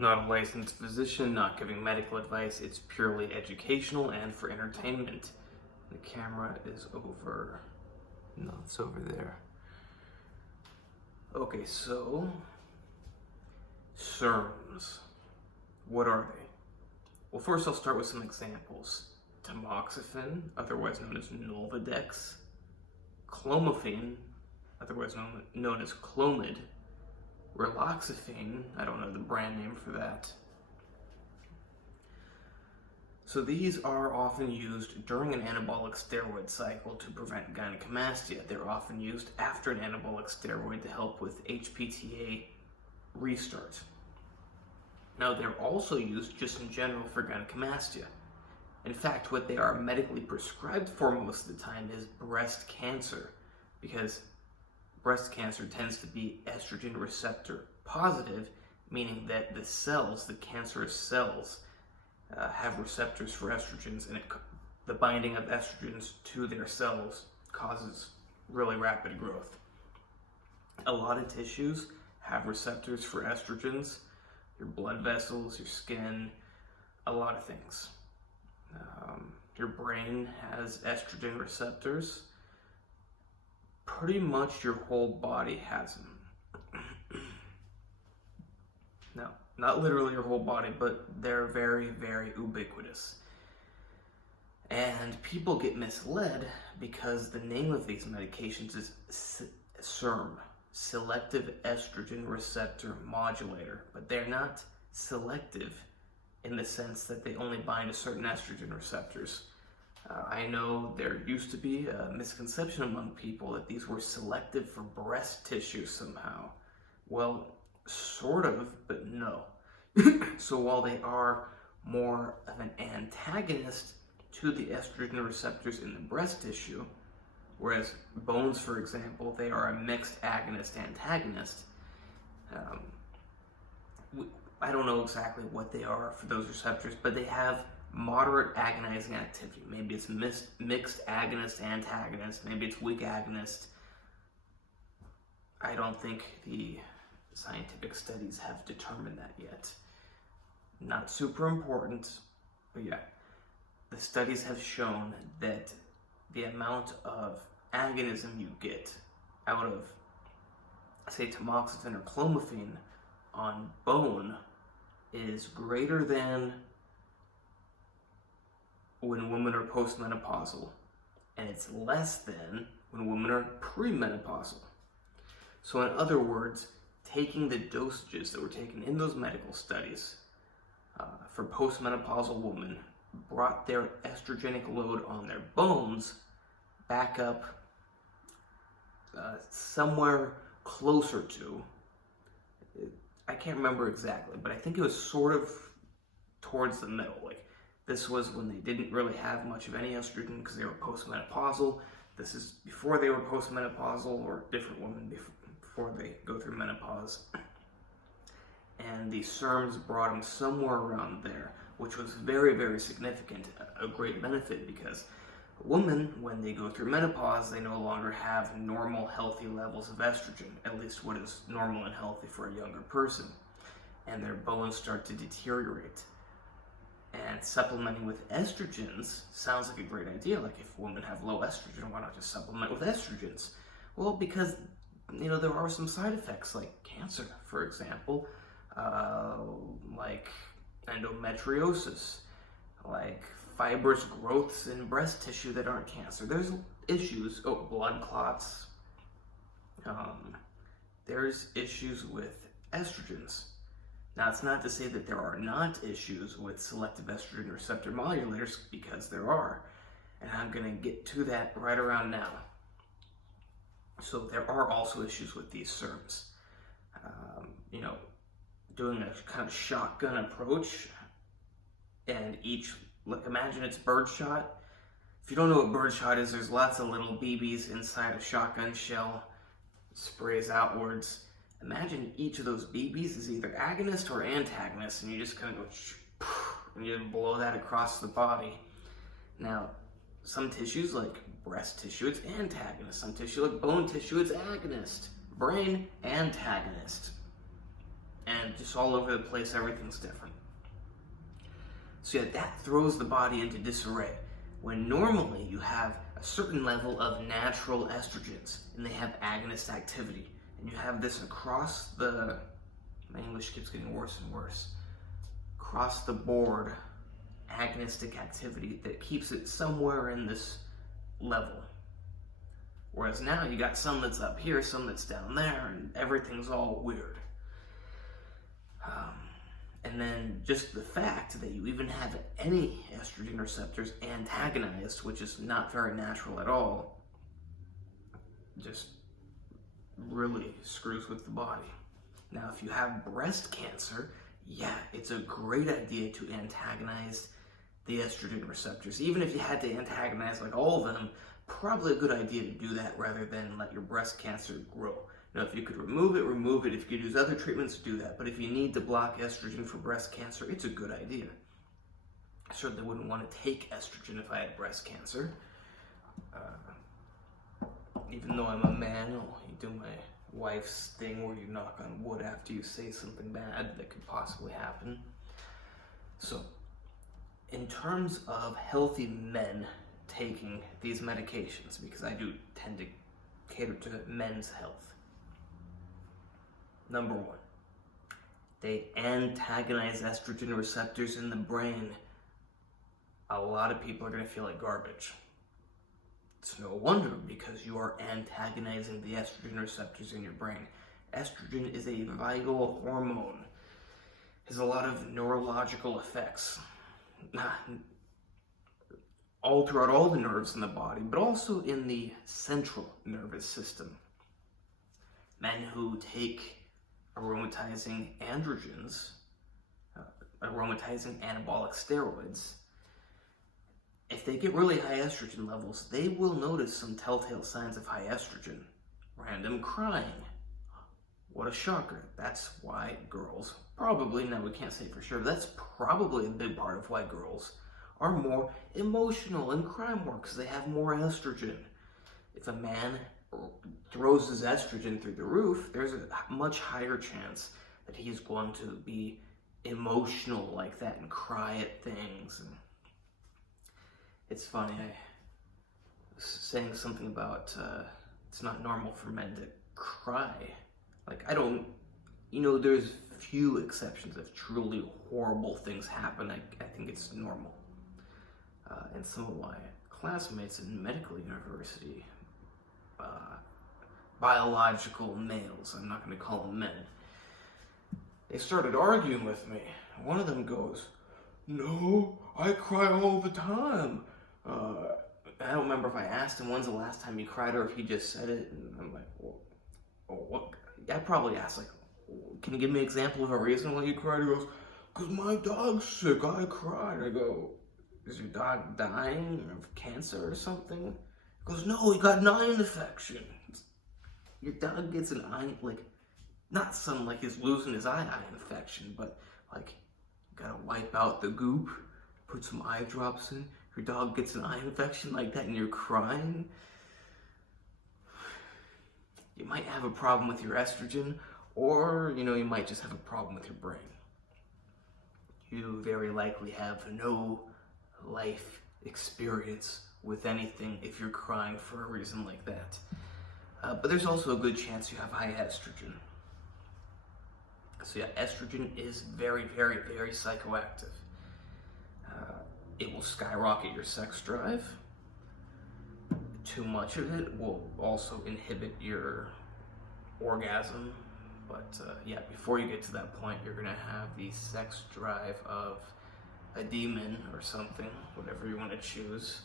Not a licensed physician, not giving medical advice. It's purely educational and for entertainment. The camera is over. No, it's over there. Okay, so SERMs. What are they? Well, first I'll start with some examples. Tamoxifen, otherwise known as Nolvadex. Clomiphene, otherwise known as Clomid. Raloxifene, I don't know the brand name for that. So these are often used during an anabolic steroid cycle to prevent gynecomastia. They're often used after an anabolic steroid to help with HPTA restart. Now they're also used just in general for gynecomastia. In fact, what they are medically prescribed for most of the time is breast cancer, because breast cancer tends to be estrogen receptor positive, meaning that the cells, the cancerous cells, have receptors for estrogens, and the binding of estrogens to their cells causes really rapid growth. A lot of tissues have receptors for estrogens, your blood vessels, your skin, a lot of things. Your brain has estrogen receptors. Pretty much your whole body has them. Now, not literally your whole body, but they're very, very ubiquitous. And people get misled because the name of these medications is SERM, Selective Estrogen Receptor Modulator, but they're not selective in the sense that they only bind to certain estrogen receptors. I know there used to be a misconception among people that these were selective for breast tissue somehow. Well, sort of, but no. So while they are more of an antagonist to the estrogen receptors in the breast tissue, whereas bones, for example, they are a mixed agonist-antagonist, I don't know exactly what they are for those receptors, but they have moderate agonizing activity. Maybe it's mixed agonist-antagonist, maybe it's weak agonist. I don't think the scientific studies have determined that yet. Not super important, but yeah. The studies have shown that the amount of agonism you get out of, say, tamoxifen or clomiphene on bone is greater than when women are postmenopausal, and it's less than when women are premenopausal. So in other words, taking the dosages that were taken in those medical studies for postmenopausal women brought their estrogenic load on their bones back up somewhere closer to, I can't remember exactly, but I think it was sort of towards the middle. Like, this was when they didn't really have much of any estrogen because they were postmenopausal. This is before they were postmenopausal, or different women before they go through menopause. And the SERMs brought them somewhere around there, which was very, very significant, a great benefit, because women, when they go through menopause, they no longer have normal, healthy levels of estrogen, at least what is normal and healthy for a younger person, and their bones start to deteriorate. And supplementing with estrogens sounds like a great idea. Like, if women have low estrogen, why not just supplement with estrogens? Well, because, there are some side effects, like cancer, for example, like endometriosis, like fibrous growths in breast tissue that aren't cancer. There's issues, blood clots. There's issues with estrogens. Now, it's not to say that there are not issues with selective estrogen receptor modulators, because there are. And I'm going to get to that right around now. So there are also issues with these SERMs. Doing a kind of shotgun approach, and imagine it's birdshot. If you don't know what birdshot is, there's lots of little BBs inside a shotgun shell, sprays outwards. Imagine each of those BBs is either agonist or antagonist, and you just kind of go, and you blow that across the body. Now, some tissues, like breast tissue, it's antagonist. Some tissue, like bone tissue, it's agonist. Brain, antagonist. and just all over the place, everything's different. So yeah, that throws the body into disarray, when normally you have a certain level of natural estrogens, and they have agonist activity. And you have this across the, my English keeps getting worse and worse, across the board agonistic activity that keeps it somewhere in this level. Whereas now you got some that's up here, some that's down there, and everything's all weird. And then just the fact that you even have any estrogen receptors antagonized, which is not very natural at all, just really screws with the body. Now, if you have breast cancer, yeah, it's a great idea to antagonize the estrogen receptors. Even if you had to antagonize like all of them, probably a good idea to do that rather than let your breast cancer grow. Now, if you could remove it, remove it. If you could use other treatments, do that. But if you need to block estrogen for breast cancer, it's a good idea. I certainly wouldn't want to take estrogen if I had breast cancer. Even though I'm a man, I'll do my wife's thing where you knock on wood after you say something bad that could possibly happen. So, in terms of healthy men taking these medications, because I do tend to cater to men's health. Number one, they antagonize estrogen receptors in the brain. A lot of people are going to feel like garbage. It's no wonder, because you are antagonizing the estrogen receptors in your brain. Estrogen is a vital hormone. It has a lot of neurological effects. All throughout all the nerves in the body, but also in the central nervous system. Men who take aromatizing androgens, aromatizing anabolic steroids, if they get really high estrogen levels, they will notice some telltale signs of high estrogen. Random crying. What a shocker. That's why girls, probably, now we can't say for sure, but that's probably a big part of why girls are more emotional and cry more, because they have more estrogen. If a man throws his estrogen through the roof, there's a much higher chance that he's going to be emotional like that and cry at things. And it's funny, I was saying something about it's not normal for men to cry. Like, I don't, there's few exceptions. If truly horrible things happen, I think it's normal. And some of my classmates in medical university, biological males, I'm not going to call them men, they started arguing with me. One of them goes, "No, I cry all the time." I don't remember if I asked him when's the last time he cried or if he just said it, and I'm like, well, what? I probably asked, like, can you give me an example of a reason why you cried? He goes, "'Cause my dog's sick, I cried." I go, "Is your dog dying of cancer or something?" He goes, "No, he got an eye infection." Your dog gets an eye, like, not some, like, he's losing his eye infection, but, like, you gotta wipe out the goop, put some eye drops in, your dog gets an eye infection like that and you're crying. You might have a problem with your estrogen, or, you might just have a problem with your brain. You very likely have no life experience with anything if you're crying for a reason like that. But there's also a good chance you have high estrogen. So yeah, estrogen is very, very, very psychoactive. It will skyrocket your sex drive. Too much of it will also inhibit your orgasm. But yeah, before you get to that point, you're gonna have the sex drive of a demon or something, whatever you want to choose.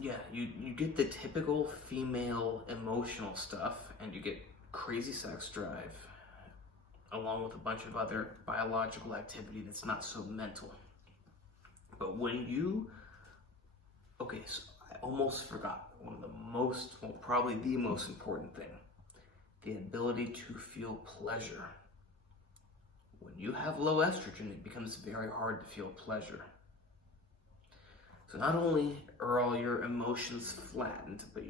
Yeah, you get the typical female emotional stuff, and you get crazy sex drive, along with a bunch of other biological activity that's not so mental. But when you, okay, so I almost forgot one of the most, well, probably the most important thing, the ability to feel pleasure. When you have low estrogen, it becomes very hard to feel pleasure. So not only are all your emotions flattened, but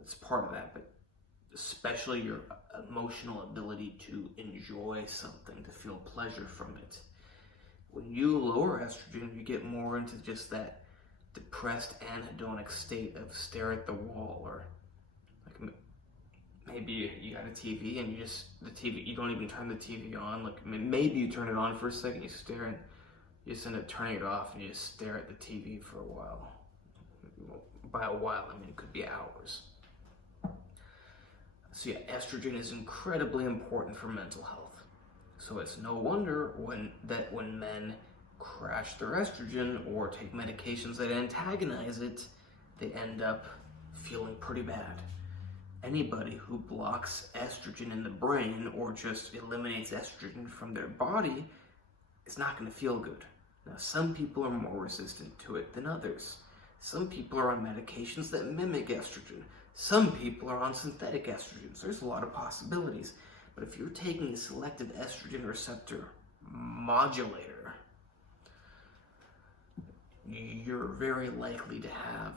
it's part of that, but especially your emotional ability to enjoy something, to feel pleasure from it. When you lower estrogen, you get more into just that depressed anhedonic state of stare at the wall, or like maybe you got a TV and you don't even turn the TV on. Like maybe you turn it on for a second, you stare, and you just end up turning it off and you just stare at the TV for a while. By a while, I mean it could be hours. So yeah, estrogen is incredibly important for mental health. So it's no wonder when men crash their estrogen or take medications that antagonize it, they end up feeling pretty bad. Anybody who blocks estrogen in the brain or just eliminates estrogen from their body is not going to feel good. Now, some people are more resistant to it than others. Some people are on medications that mimic estrogen. Some people are on synthetic estrogens. There's a lot of possibilities. But if you're taking a selective estrogen receptor modulator, you're very likely to have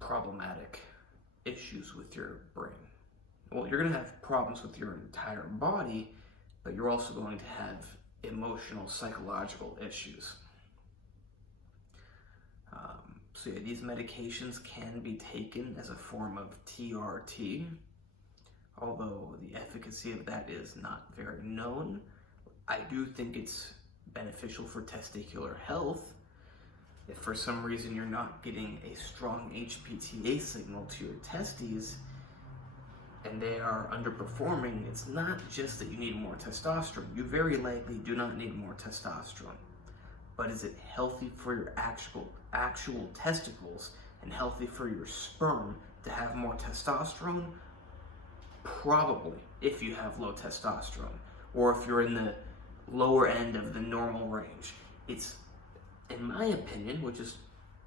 problematic issues with your brain. Well, you're going to have problems with your entire body, but you're also going to have emotional, psychological issues. So yeah, these medications can be taken as a form of TRT, although the efficacy of that is not very known. I do think it's beneficial for testicular health. If for some reason you're not getting a strong HPTA signal to your testes and they are underperforming, it's not just that you need more testosterone. You very likely do not need more testosterone. But is it healthy for your actual testicles and healthy for your sperm to have more testosterone? Probably, if you have low testosterone, or if you're in the lower end of the normal range. It's, in my opinion, which is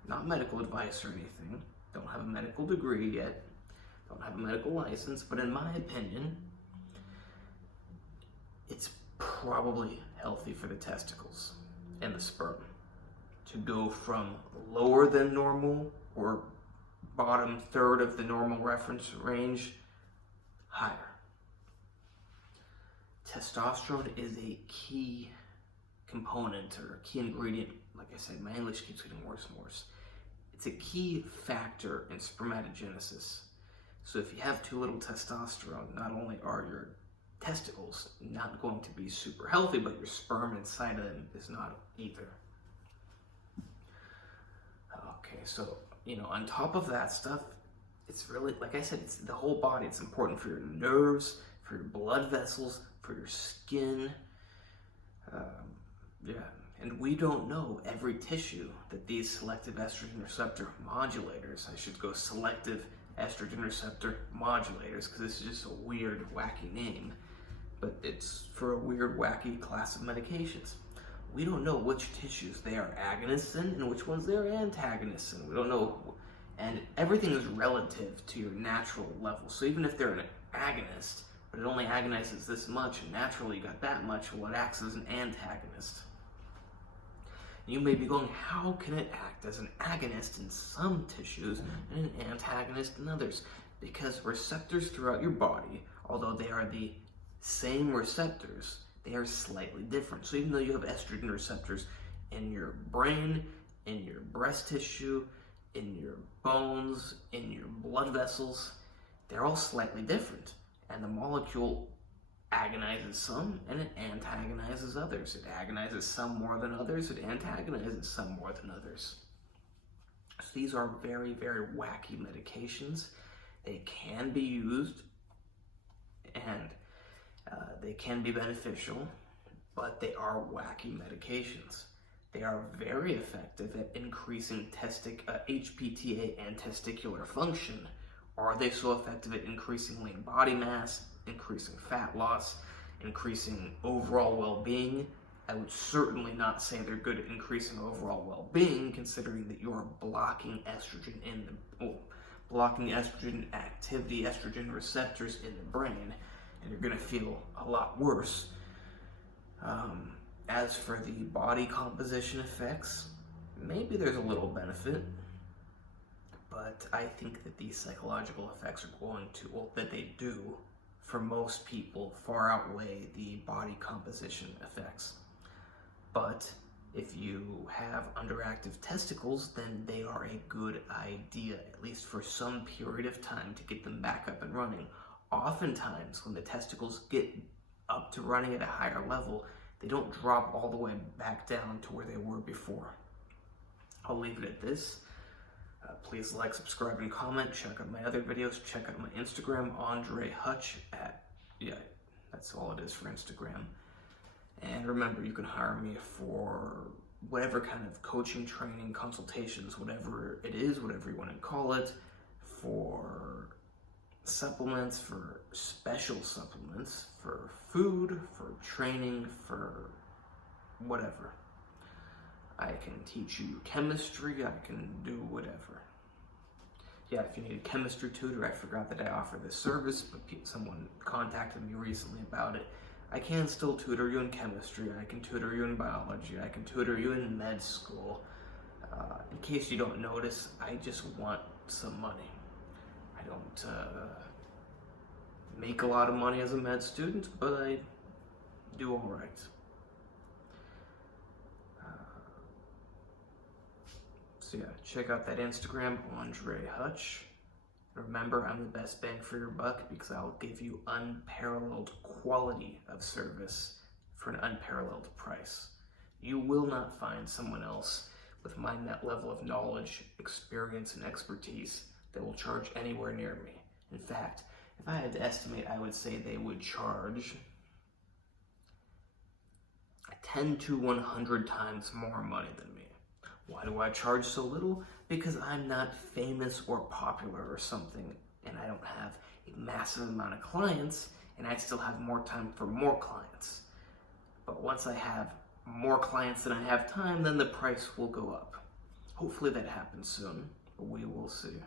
not medical advice or anything, don't have a medical degree yet, don't have a medical license, but in my opinion, it's probably healthy for the testicles and the sperm to go from lower than normal or bottom third of the normal reference range higher. Testosterone is a key component or a key ingredient. Like I said, my English keeps getting worse and worse. It's a key factor in spermatogenesis. So if you have too little testosterone, not only are your testicles not going to be super healthy, but your sperm inside of them is not either. Okay, so, on top of that stuff, it's really, like I said, it's the whole body. It's important for your nerves, for your blood vessels, for your skin. And we don't know every tissue that these selective estrogen receptor modulators, I should go selective estrogen receptor modulators, because this is just a weird, wacky name, but it's for a weird, wacky class of medications. We don't know which tissues they are agonists in and which ones they're antagonists in. We don't know, and everything is relative to your natural level. So even if they're an agonist, but it only agonizes this much, and naturally you got that much, well, it acts as an antagonist. You may be going, how can it act as an agonist in some tissues and an antagonist in others? Because receptors throughout your body, although they are the same receptors, they are slightly different. So even though you have estrogen receptors in your brain, in your breast tissue, in your bones, in your blood vessels, they're all slightly different. And the molecule agonizes some and it antagonizes others. It agonizes some more than others, it antagonizes some more than others. So these are very, very wacky medications. They can be used and they can be beneficial, but they are wacky medications. They are very effective at increasing HPTA and testicular function. Are they so effective at increasing lean body mass, increasing fat loss, increasing overall well-being? I would certainly not say they're good at increasing overall well-being, considering that you're blocking estrogen activity, estrogen receptors in the brain, and you're going to feel a lot worse. As for the body composition effects, maybe there's a little benefit, but I think that these psychological effects are going to, well, that they do, for most people, far outweigh the body composition effects. But if you have underactive testicles, then they are a good idea, at least for some period of time, to get them back up and running. Oftentimes, when the testicles get up to running at a higher level, they don't drop all the way back down to where they were before. I'll leave it at this. Please like, subscribe, and comment. Check out my other videos. Check out my Instagram, Andre Hutch that's all it is for Instagram. And remember, you can hire me for whatever kind of coaching, training, consultations, whatever it is, whatever you want to call it, for supplements, for special supplements, for food, for training, for whatever. I can teach you chemistry, I can do whatever. Yeah, if you need a chemistry tutor, I forgot that I offer this service, but someone contacted me recently about it. I can still tutor you in chemistry, I can tutor you in biology, I can tutor you in med school. In case you don't notice, I just want some money. I don't make a lot of money as a med student, but I do all right. So yeah, check out that Instagram, Andre Hutch. Remember, I'm the best bang for your buck because I'll give you unparalleled quality of service for an unparalleled price. You will not find someone else with my level of knowledge, experience, and expertise that will charge anywhere near me. In fact, if I had to estimate, I would say they would charge 10 to 100 times more money than me. Why do I charge so little? Because I'm not famous or popular or something, and I don't have a massive amount of clients, and I still have more time for more clients. But once I have more clients than I have time, then the price will go up. Hopefully that happens soon, but we will see.